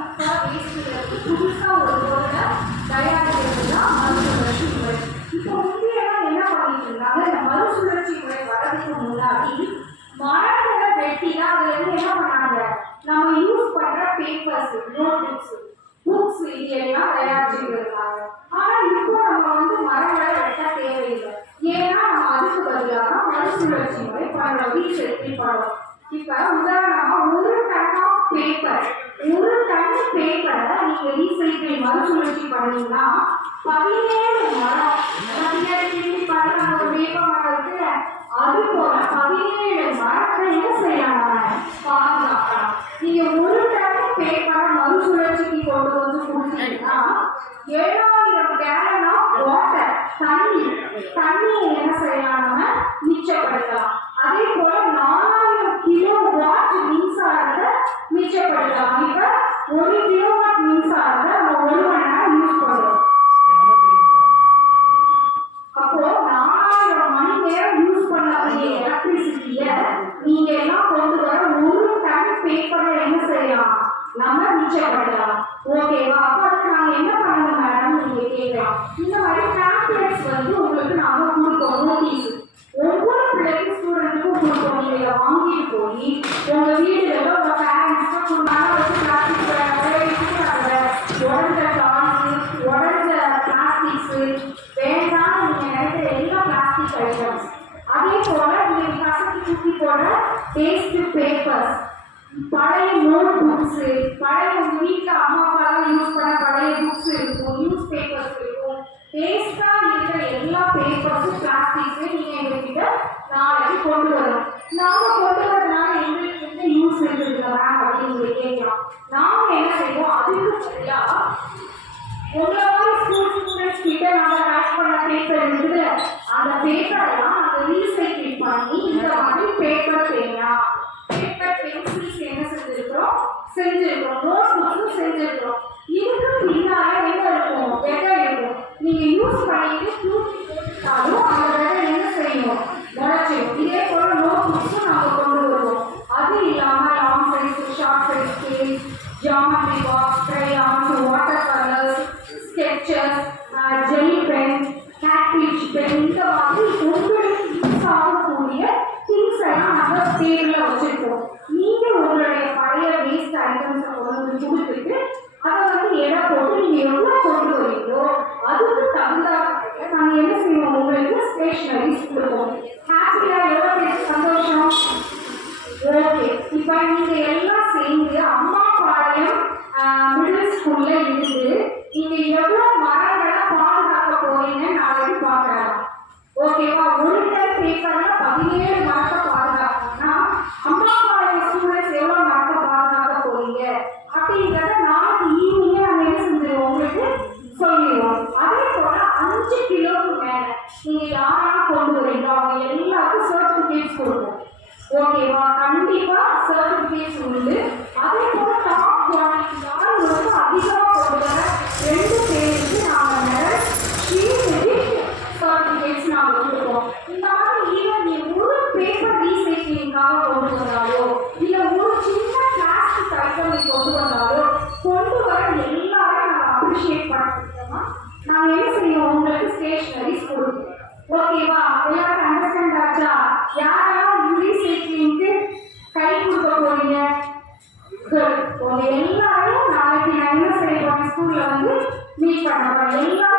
பிளாஸ்டிக்ஸா waste புதுசா ஒரு பொருளை தயாரிக்கிறது தான் மறுசுழற்சி முறை. இப்போ முந்தையெல்லாம் என்ன பண்ணிட்டு இருந்தாங்க, இந்த மறுசுழற்சி முறை வர்றதுக்கு முன்னாடி மரங்களை வெட்டினா அதுல இருந்து என்ன பண்ணாங்க, நம்ம யூஸ் பண்ற பேப்பர்ஸ், நோட் புக்ஸ் இது எல்லாம் தயாரிச்சுட்டு இருக்காங்க. ஆனா இப்போ நம்ம வந்து மரங்களை வெட்ட தேவையில்லை. ஏன்னா நம்ம அதுக்கு பதிலாக மறுசுழற்சி முறை பண்றோம், ரீசைக்கிள் பண்றோம். இப்ப உதாரணமா ஒரு டன் ஆஃப் பேப்பர், ஒரு டன் பேப்பரை நீங்க ரீசைக்கிள் மறுசுழற்சி பண்ணீங்கன்னா 17 மரம், 17 மரம் ஒரு வேப்ப மரம் இருக்கு, அது போல 17 மரத்தை என்ன செய்யலாம், பாதுகாக்கலாம். நீங்க ஒரு டன் பேப்பரை மறுசுழற்சிக்கு கொண்டு வந்து கொடுத்தீங்கன்னா 7000 கேலன் ஆஃப் வாட்டர், தண்ணியை என்ன செய்யலாம், நம்ம மிச்சப்படுத்தலாம். அதே போல 4000 கிலோவாட் மின்சாரத்தை மிச்சப்படுத்தலாம். இப்ப 1 கிலோவாட் மின்சாரத்தை நம்ம 1 மணி நேரம் யூஸ் பண்றோம். அப்போ 4000 மணி நேரம் யூஸ் பண்ணக்கூடிய எலக்ட்ரிசிட்டிய நீங்க எல்லாம் கொண்டு வர ஒரு டன் பேப்பரை என்ன செய்யலாம், நம்ம மிச்சப்படுத்தலாம். ஓகேவா? அப்ப அதுக்கு நாங்க என்ன பண்ணணும் மேடம் நீங்க கேட்கலாம். இந்த மாதிரி பேம்ப்ளெட்ஸ் வந்து உங்களுக்கு நாம கொடுப்போம், நோட்டீஸ் ஒவ்வொரு பிள்ளைக்கும் ஸ்டூடெண்ட்டுக்கும் கொடுப்போம். நீங்க வாங்கிட்டு போய் உங்க வீடுல உங்க பேரண்ட்ஸ் சொன்னாலும் வச்சு பிளாஸ்டிக் உடஞ்ச கிளாஸ், உடஞ்ச பிளாஸ்டிக்ஸ் வேண்டாம் நீங்க நினைக்கிற எல்லா பிளாஸ்டிக் ஐட்டம்ஸ், அதே போல நீங்க கசக்கி தூக்கி போட வேஸ்ட் பேப்பர்ஸ், பழைய நோட் புக்ஸ், பழைய உங்க வீட்டில் அம்மா அப்பாலாம் யூஸ் பண்ண பழைய புக்ஸ் இருக்கும், நியூஸ் பேப்பர்ஸ் இருக்கும், வேஸ்டா இருக்கிற எல்லா பேப்பர்ஸும் பிளாஸ்டிக்ஸையும் நீங்க எங்ககிட்ட நாளைக்கு கொண்டு வரணும். நாம கொண்டு வரதுனால எங்களுக்கு எந்த யூஸ் இருக்குது மேம் அப்படின்னு நீங்க கேட்கலாம். நாம என்ன செய்வோம், அதுக்கு பதிலா உங்களை மாதிரி ஸ்கூல் ஸ்டூடெண்ட்ஸ் கிட்ட நாம கலெக்ட் பண்ண பேப்பர் இருக்குது, அந்த பேப்பரெல்லாம் நாங்கள் ரீசைக்கிள் பண்ணி இந்த மாதிரி பேப்பர் பேனா, பேப்பர் பென்சில்ஸ் என்ன செஞ்சிருக்கிறோம், நோட் புக்ஸும் செஞ்சிருக்கிறோம். இதுக்கு பின்னால என்ன இருக்கும், விதை இருக்கும். நீங்க யூஸ் பண்ணிட்டு தூக்கி போட்டுட்டாலும் அந்த விதை என்ன செய்யும், முளைச்சிடும். இதே போல நோட் புக்ஸும் நாங்கள் கொண்டு வருவோம். அது இல்லாம long size, short size scale, geometry box, crayons, water colours, sketches, gel pen, cartridge pen, இந்த மாதிரி உங்களுக்கு யூஸ் ஆகக்கூடிய திங்ஸ் எல்லாம் நாங்கள் டேபிள்ல வச்சிருக்கோம். நீங்க உங்களுடைய பழைய வேஸ்ட் ஐட்டம்ஸை கொண்டு கொடுத்துட்டு அதை வந்து எடை போட்டு நீங்க எவ்வளவு கொண்டு வரீங்களோ அதுக்கு தகுந்தாக்க நாங்க என்ன செய்வோம், உங்களுக்கு ஸ்டேஷனரிஸ் கொடுப்போம். ஹாப்பியா, எவ்வளவு பேருக்கு சந்தோஷம்? ஓகே. இப்ப நீங்க எல்லாம் சேர்ந்து அம்மாபாளையம் மிடில் ஸ்கூல்ல இருந்து நீங்க எவ்வளவு மரங்களை பாதுகாக்க போறீங்கன்னு நாளைக்கு பார்க்கலாம். ஓகேவா? ஒரு டன் பேப்பர்ல 17 மரத்தை பாதுகாக்கணும்னா அம்மாபாளையம் ஸ்டூடெண்ட்ஸ் எவ்வளவு மரத்தை பாதுகாக்க போறீங்க அப்படிங்கிறத நாளைக்கு ஈவினிங்கே நாங்கள் என்ன செஞ்சிருவோம், உங்களுக்கு சொல்லிடுவோம். அதே போல 5 கிலோக்கு மேல நீங்க யாரெல்லாம் கொண்டு வரீங்களோ அவங்க எல்லாருக்கும் சர்டிபிகேட்ஸ் கொடுப்போம். ஓகேவா? கண்டிப்பா சர்டிபிகேட்ஸ் உண்டு. அதே போல டாப் குவாலிட்டி யார் வந்து அதிகமாக கொண்டு வர 2 பேருக்கு நாங்கள் சர்டிபிகேட்ஸ் நாங்கள் கொடுப்போம். இந்த மாதிரி ஈவன் நீ ஒரு பேப்பர் ரீசைக்கிளிங்காக கொண்டு வந்தாலோ இல்லை ஒரு சின்ன பிளாஸ்டிக் ஐட்டம் நீ கொண்டு வந்தாலோ கொண்டு வர எல்லாரும் நாங்கள் அப்ரிஷியேட் பண்ணிட்டோம்னா நாங்கள் என்ன செய்வோம், உங்களுக்கு ஸ்டேஷனரிஸ் கொடுப்போம். ஓகேவா? எல்லாரும் அண்டர்ஸ்டாண்ட் ஆச்சா? யாரெல்லாம் ரீசைக்கிளிங்க்கு கை கொடுக்க போறீங்க? உங்க எல்லாரையும் நாளைக்கு நான் என்ன செய்ய போறேன், ஸ்கூல்ல வந்து மீட் பண்ண போறேன். எல்லா